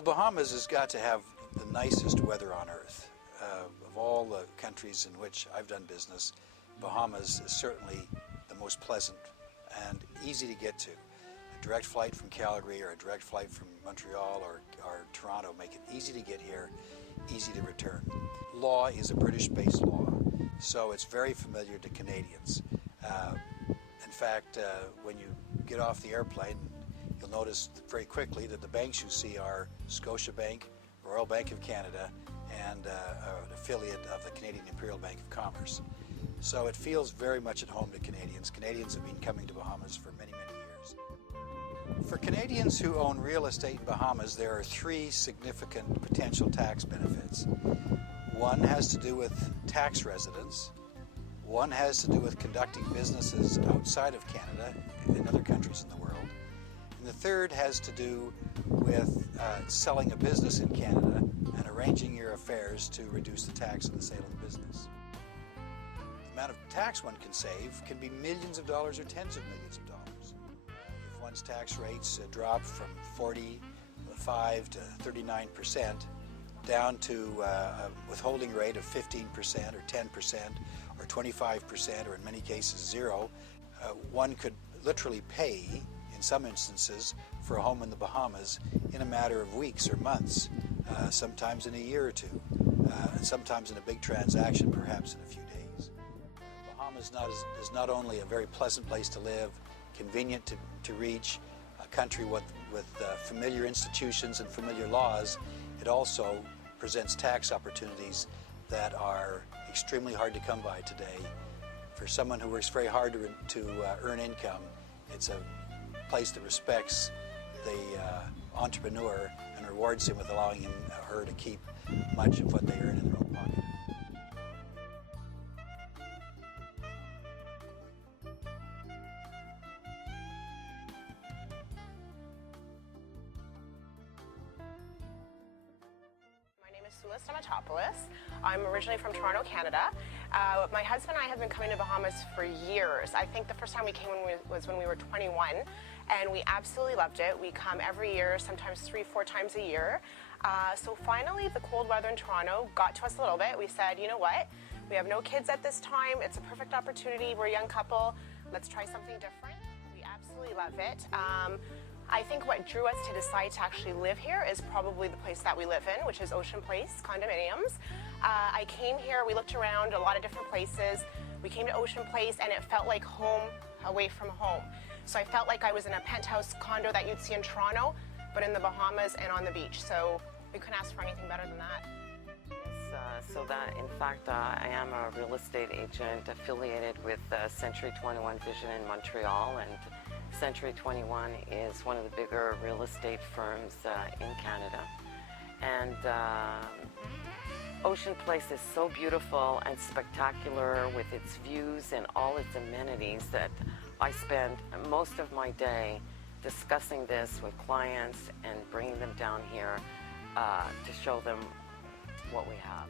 Well, Bahamas has got to have the nicest weather on earth. Of all the countries in which I've done business, Bahamas is certainly the most pleasant and easy to get to. A direct flight from Calgary or a direct flight from Montreal or Toronto make it easy to get here, easy to return. Law is a British-based law, so it's very familiar to Canadians. In fact, when you get off the airplane, you'll notice very quickly that the banks you see are Scotiabank, Royal Bank of Canada, and an affiliate of the Canadian Imperial Bank of Commerce. So it feels very much at home to Canadians. Canadians have been coming to Bahamas for many, many years. For Canadians who own real estate in Bahamas, there are three significant potential tax benefits. One has to do with tax residence. One has to do with conducting businesses outside of Canada in other countries in the world. And the third has to do with selling a business in Canada and arranging your affairs to reduce the tax on the sale of the business. The amount of tax one can save can be millions of dollars or tens of millions of dollars. If one's tax rates drop from 45 to 39% down to a withholding rate of 15% or 10% or 25% or in many cases zero, one could literally pay in some instances for a home in the Bahamas in a matter of weeks or months, sometimes in a year or two, and sometimes in a big transaction perhaps in a few days. Bahamas is not only a very pleasant place to live, convenient to reach, a country with familiar institutions and familiar laws, it also presents tax opportunities that are extremely hard to come by today. For someone who works very hard to earn income, it's a place that respects the entrepreneur and rewards him with allowing him or her to keep much of what they earn in their own pocket. I'm originally from Toronto, Canada. My husband and I have been coming to Bahamas for years. I think the first time we came was when we were 21, and we absolutely loved it. We come every year, sometimes 3-4 times a year. So finally, the cold weather in Toronto got to us a little bit. We said, you know what? We have no kids at this time. It's a perfect opportunity. We're a young couple. Let's try something different. We absolutely love it. I think what drew us to decide to actually live here is probably the place that we live in, which is Ocean Place condominiums. I came here, we looked around a lot of different places. We came to Ocean Place and it felt like home away from home. So I felt like I was in a penthouse condo that you'd see in Toronto, but in the Bahamas and on the beach. So we couldn't ask for anything better than that. So that, in fact, I am a real estate agent affiliated with Century 21 Vision in Montreal, and Century 21 is one of the bigger real estate firms in Canada. And Ocean Place is so beautiful and spectacular with its views and all its amenities that I spend most of my day discussing this with clients and bringing them down here to show them what we have.